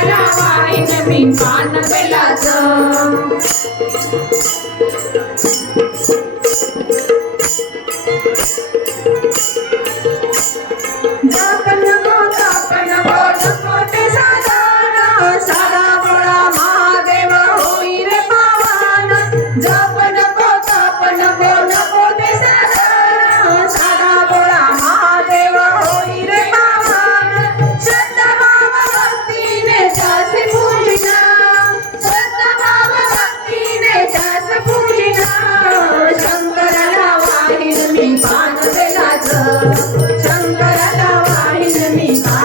मला वाईन मी पान बेलाचं. जमीना